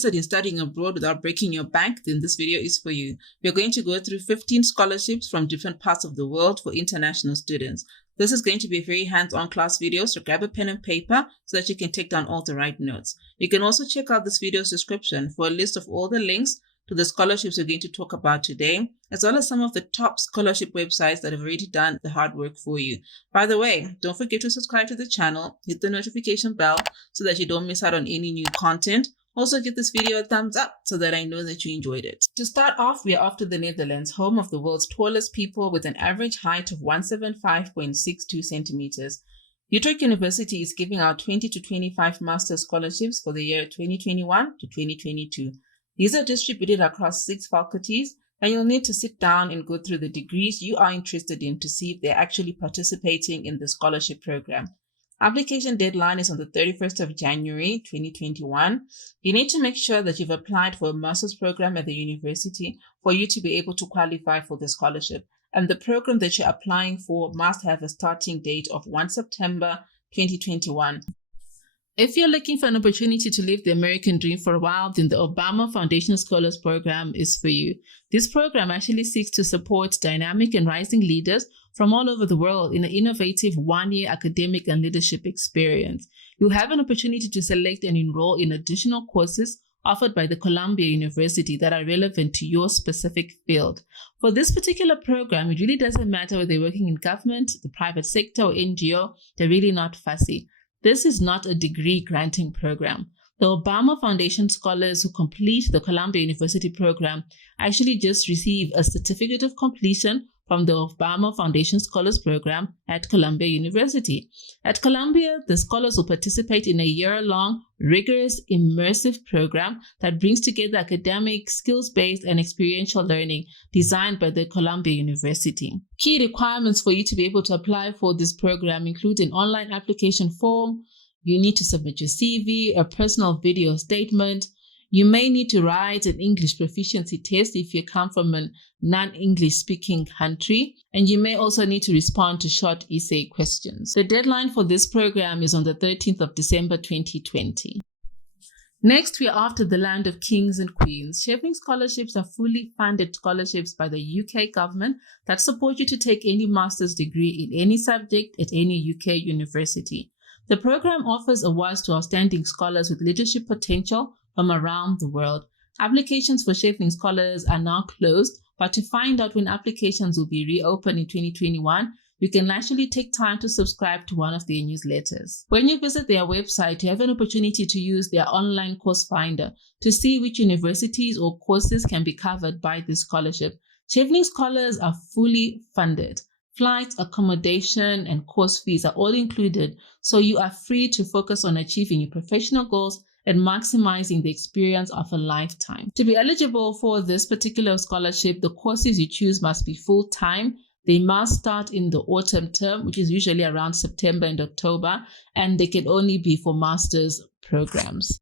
interested in studying abroad without breaking your bank, then this video is for you. We're going to go through 15 scholarships from different parts of the world for international students. This is going to be a very hands-on class video, so grab a pen and paper so that you can take down all the right notes. You can also check out this video's description for a list of all the links to the scholarships we're going to talk about today, as well as some of the top scholarship websites that have already done the hard work for you. By the way, don't forget to subscribe to the channel, hit the notification bell so that you don't miss out on any new content. Also, give this video a thumbs up so that I know that you enjoyed it. To start off, we are off to the Netherlands, home of the world's tallest people with an average height of 175.62 centimeters. Utrecht University is giving out 20 to 25 master scholarships for the year 2021 to 2022. These are distributed across 6 faculties, and you'll need to sit down and go through the degrees you are interested in to see if they're actually participating in the scholarship program. Application deadline is on the 31st of January 2021. You need to make sure that you've applied for a master's program at the university for you to be able to qualify for the scholarship. And the program that you're applying for must have a starting date of 1 September 2021. If you're looking for an opportunity to live the American dream for a while, then the Obama Foundation Scholars program is for you. This program actually seeks to support dynamic and rising leaders from all over the world in an innovative one-year academic and leadership experience. You'll have an opportunity to select and enroll in additional courses offered by the Columbia University that are relevant to your specific field. For this particular program, it really doesn't matter whether they're working in government, the private sector, or NGO. They're really not fussy. This is not a degree granting program. The Obama Foundation Scholars who complete the Columbia University program actually just receive a certificate of completion from the Obama Foundation Scholars program at Columbia University. At Columbia, the scholars will participate in a year-long, rigorous, immersive program that brings together academic, skills-based, and experiential learning designed by the Columbia University. Key requirements for you to be able to apply for this program include an online application form. You need to submit your CV, a personal video statement. You may need to write an English proficiency test if you come from a non-English speaking country, and you may also need to respond to short essay questions. The deadline for this program is on the 13th of December 2020. Next, we are off to the land of kings and queens. Chevening Scholarships are fully funded scholarships by the UK government that support you to take any master's degree in any subject at any UK university. The program offers awards to outstanding scholars with leadership potential from around the world. Applications for Chevening Scholars are now closed, but to find out when applications will be reopened in 2021, you can actually take time to subscribe to one of their newsletters. When you visit their website, you have an opportunity to use their online course finder to see which universities or courses can be covered by this scholarship. Chevening Scholars are fully funded. Flights, accommodation, and course fees are all included, so you are free to focus on achieving your professional goals and maximizing the experience of a lifetime. To be eligible for this particular scholarship, the courses you choose must be full-time. They must start in the autumn term, which is usually around September and October, and they can only be for master's programs.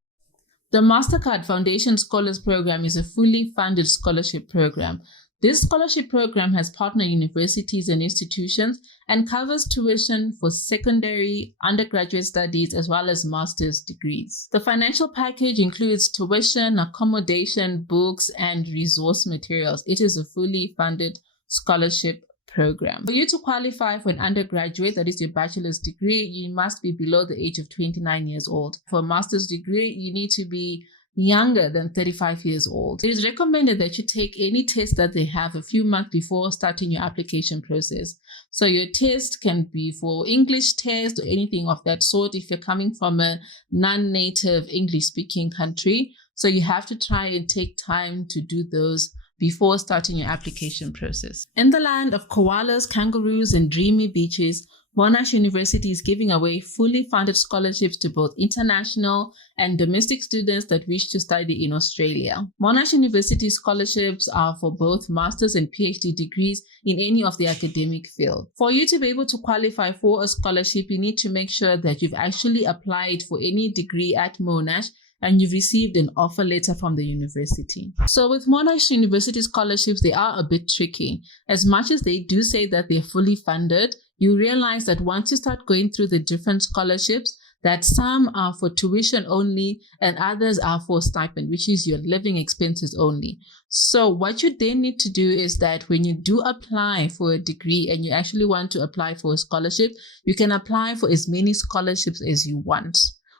The Mastercard Foundation Scholars program is a fully funded scholarship program. This scholarship program has partner universities and institutions and covers tuition for secondary, undergraduate studies, as well as master's degrees. The financial package includes tuition, accommodation, books, and resource materials. It is a fully funded scholarship program. For you to qualify for an undergraduate, that is your bachelor's degree, you must be below the age of 29 years old. For a master's degree, you need to be younger than 35 years old. It is recommended that you take any test that they have a few months before starting your application process. So your test can be for English test or anything of that sort if you're coming from a non-native English-speaking country. So you have to try and take time to do those before starting your application process. In the land of koalas, kangaroos, and dreamy beaches, Monash University is giving away fully funded scholarships to both international and domestic students that wish to study in Australia. Monash University scholarships are for both master's and PhD degrees in any of the academic field. For you to be able to qualify for a scholarship, you need to make sure that you've actually applied for any degree at Monash and you've received an offer letter from the university. So with Monash University scholarships, they are a bit tricky. As much as they do say that they're fully funded, you realize that once you start going through the different scholarships, that some are for tuition only and others are for stipend, which is your living expenses only. So what you then need to do is that when you do apply for a degree and you actually want to apply for a scholarship, you can apply for as many scholarships as you want,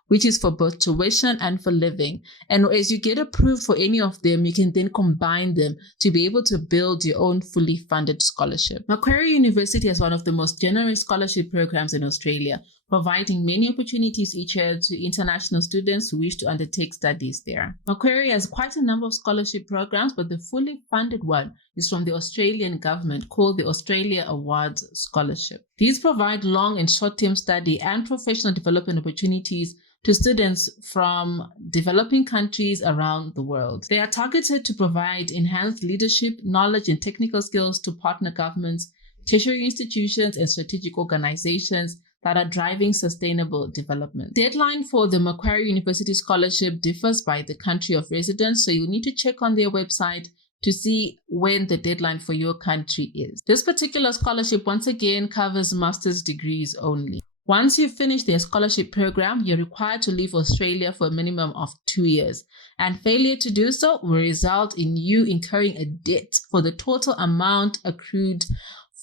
which is for both tuition and for living. And as you get approved for any of them, you can then combine them to be able to build your own fully funded scholarship. Macquarie University has one of the most generous scholarship programs in Australia, providing many opportunities each year to international students who wish to undertake studies there. Macquarie has quite a number of scholarship programs, but the fully funded one is from the Australian government called the Australia Awards Scholarship. These provide long and short-term study and professional development opportunities to students from developing countries around the world. They are targeted to provide enhanced leadership, knowledge, and technical skills to partner governments, tertiary institutions, and strategic organizations that are driving sustainable development. Deadline for the Macquarie University Scholarship differs by the country of residence, so you need to check on their website to see when the deadline for your country is. This particular scholarship once again covers master's degrees only. Once you finish their scholarship program, you're required to leave Australia for a minimum of 2 years, and failure to do so will result in you incurring a debt for the total amount accrued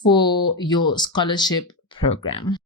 for your scholarship program.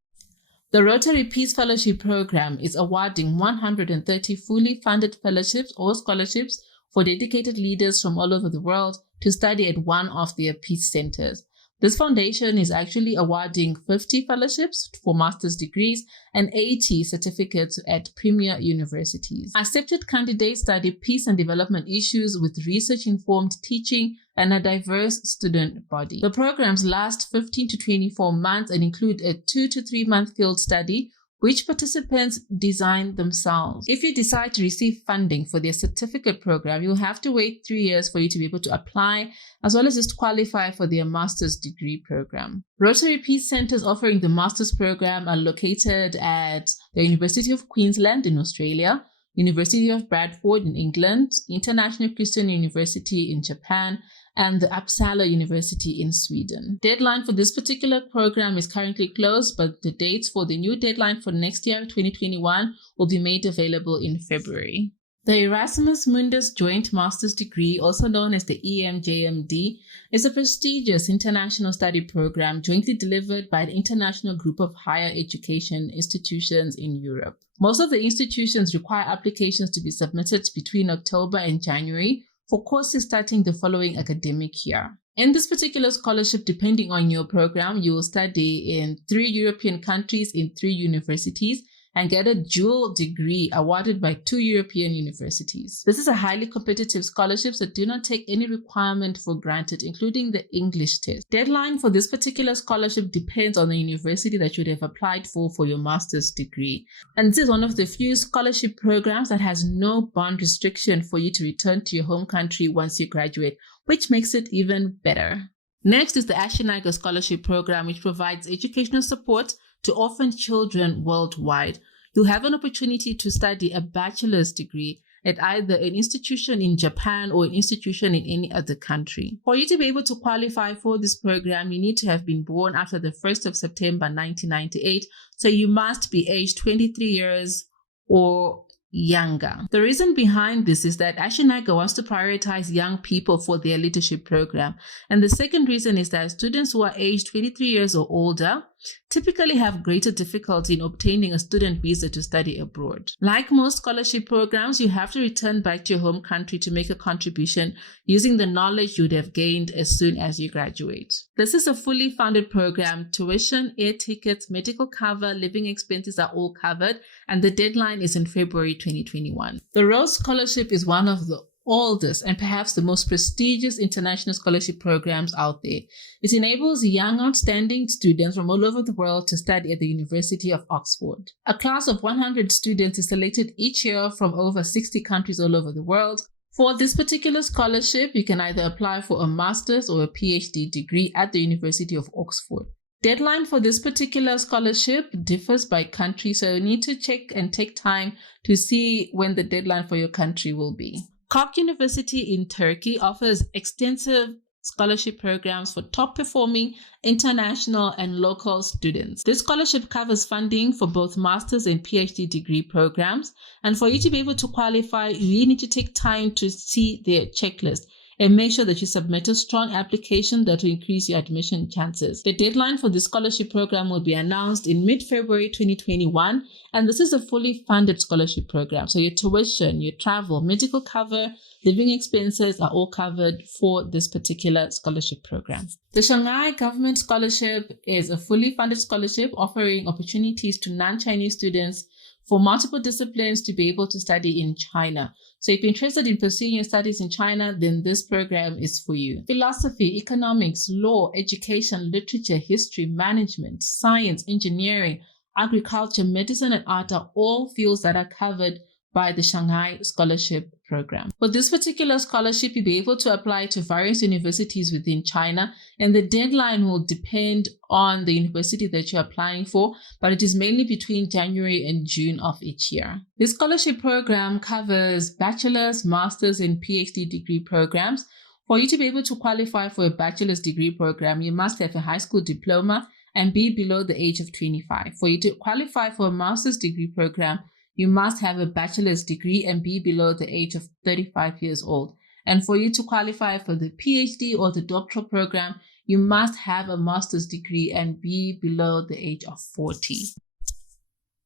The Rotary Peace Fellowship Program is awarding 130 fully funded fellowships or scholarships for dedicated leaders from all over the world to study at one of their peace centers. This foundation is actually awarding 50 fellowships for master's degrees and 80 certificates at premier universities. Accepted candidates study peace and development issues with research-informed teaching and a diverse student body. The programs last 15 to 24 months and include a 2 to 3 month field study, which participants design themselves. If you decide to receive funding for their certificate program, you'll have to wait 3 years for you to be able to apply, as well as just qualify for their master's degree program. Rotary Peace Centers offering the master's program are located at the University of Queensland in Australia, University of Bradford in England, International Christian University in Japan, and the Uppsala University in Sweden. Deadline for this particular program is currently closed, but the dates for the new deadline for next year, 2021, will be made available in February. The Erasmus Mundus Joint Master's Degree, also known as the EMJMD, is a prestigious international study program jointly delivered by an international group of higher education institutions in Europe. Most of the institutions require applications to be submitted between October and January for courses starting the following academic year. In this particular scholarship, depending on your program, you will study in 3 European countries in 3 universities and get a dual degree awarded by 2 European universities. This is a highly competitive scholarship, so do not take any requirement for granted, including the English test. Deadline for this particular scholarship depends on the university that you would have applied for your master's degree. And this is one of the few scholarship programs that has no bond restriction for you to return to your home country once you graduate, which makes it even better. Next is the Shanghai Scholarship Program, which provides educational support to orphan children worldwide. You'll have an opportunity to study a bachelor's degree at either an institution in Japan or an institution in any other country. For you to be able to qualify for this program, you need to have been born after the 1st of September 1998, so you must be aged 23 years or younger. The reason behind this is that Ashinaga wants to prioritize young people for their leadership program. And the second reason is that students who are aged 23 years or older typically have greater difficulty in obtaining a student visa to study abroad. Like most scholarship programs, you have to return back to your home country to make a contribution using the knowledge you'd have gained as soon as you graduate. This is a fully funded program. Tuition, air tickets, medical cover, living expenses are all covered, and the deadline is in February 2021. The Rose Scholarship is one of the oldest and perhaps the most prestigious international scholarship programs out there. It enables young outstanding students from all over the world to study at the University of Oxford. A class of 100 students is selected each year from over 60 countries all over the world. For this particular scholarship, you can either apply for a master's or a PhD degree at the University of Oxford. Deadline for this particular scholarship differs by country, so you need to check and take time to see when the deadline for your country will be. Koç University in Turkey offers extensive scholarship programs for top-performing international and local students. This scholarship covers funding for both master's and PhD degree programs. And for you to be able to qualify, you need to take time to see their checklist and make sure that you submit a strong application that will increase your admission chances. The deadline for the scholarship program will be announced in mid-February 2021, and this is a fully funded scholarship program. So your tuition, your travel, medical cover, living expenses are all covered for this particular scholarship program. The Shanghai Government Scholarship is a fully funded scholarship offering opportunities to non-Chinese students for multiple disciplines to be able to study in China. So if you're interested in pursuing your studies in China, then this program is for you. Philosophy, economics, law, education, literature, history, management, science, engineering, agriculture, medicine, and art are all fields that are covered by the Shanghai Scholarship Program. For this particular scholarship, you'll be able to apply to various universities within China, and the deadline will depend on the university that you're applying for, but it is mainly between January and June of each year. This scholarship program covers bachelor's, master's, and PhD degree programs. For you to be able to qualify for a bachelor's degree program, you must have a high school diploma and be below the age of 25. For you to qualify for a master's degree program, you must have a bachelor's degree and be below the age of 35 years old. And for you to qualify for the PhD or the doctoral program, you must have a master's degree and be below the age of 40.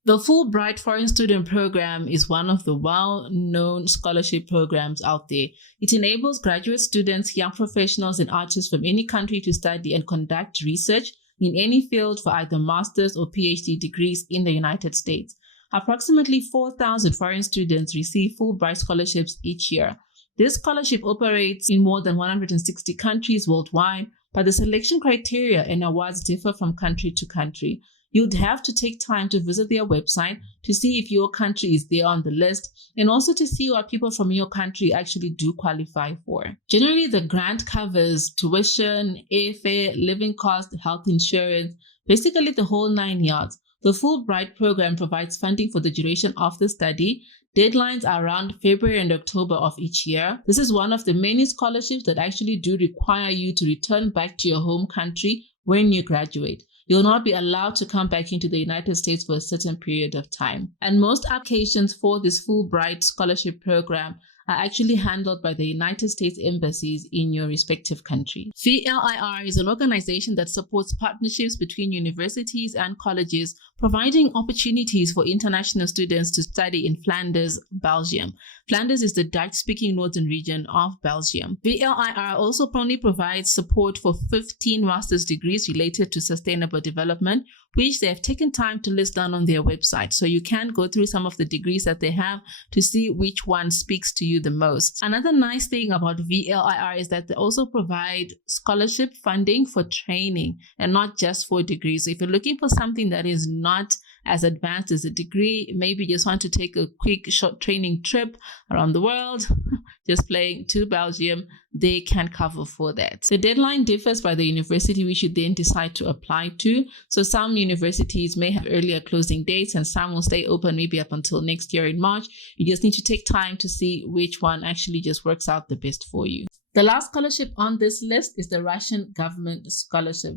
The Fulbright Foreign Student Program is one of the well-known scholarship programs out there. It enables graduate students, young professionals, and artists from any country to study and conduct research in any field for either master's or PhD degrees in the United States. Approximately 4,000 foreign students receive Fulbright scholarships each year. This scholarship operates in more than 160 countries worldwide, but the selection criteria and awards differ from country to country. You'd have to take time to visit their website to see if your country is there on the list, and also to see what people from your country actually do qualify for. Generally, the grant covers tuition, airfare, living costs, health insurance, basically the whole 9 yards. The Fulbright program provides funding for the duration of the study. Deadlines are around February and October of each year. This is one of the many scholarships that actually do require you to return back to your home country when you graduate. You'll not be allowed to come back into the United States for a certain period of time. And most applications for this Fulbright scholarship program are actually handled by the United States embassies in your respective country. VLIR is an organization that supports partnerships between universities and colleges, providing opportunities for international students to study in Flanders, Belgium. Flanders is the Dutch-speaking northern region of Belgium. VLIR also only provides support for 15 master's degrees related to sustainable development, which they have taken time to list down on their website. So you can go through some of the degrees that they have to see which one speaks to you the most. Another nice thing about VLIR is that they also provide scholarship funding for training and not just for degrees. So if you're looking for something that is not as advanced as a degree, maybe you just want to take a quick short training trip around the world, just flying to Belgium, they can cover for that. The deadline differs by the university which you then decide to apply to. So some universities may have earlier closing dates and some will stay open maybe up until next year in March. You just need to take time to see which one actually just works out the best for you. The last scholarship on this list is the Russian Government Scholarship.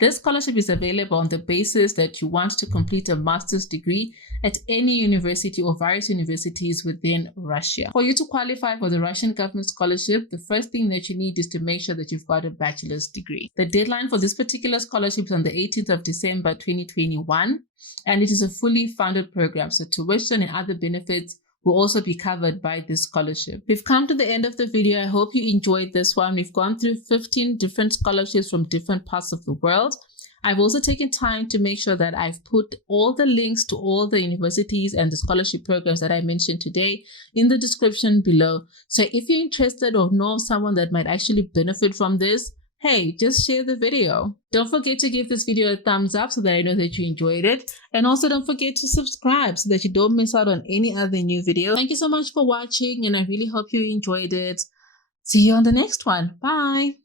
This scholarship is available on the basis that you want to complete a master's degree at any university or various universities within Russia. For you to qualify for the Russian Government Scholarship, the first thing that you need is to make sure that you've got a bachelor's degree. The deadline for this particular scholarship is on the 18th of December 2021, and it is a fully funded program, so tuition and other benefits will also be covered by this scholarship. We've come to the end of the video. I hope you enjoyed this one. We've gone through 15 different scholarships from different parts of the world. I've also taken time to make sure that I've put all the links to all the universities and the scholarship programs that I mentioned today in the description below. So if you're interested or know someone that might actually benefit from this, hey, just share the video. Don't forget to give this video a thumbs up so that I know that you enjoyed it. And also don't forget to subscribe so that you don't miss out on any other new video. Thank you so much for watching and I really hope you enjoyed it. See you on the next one. Bye.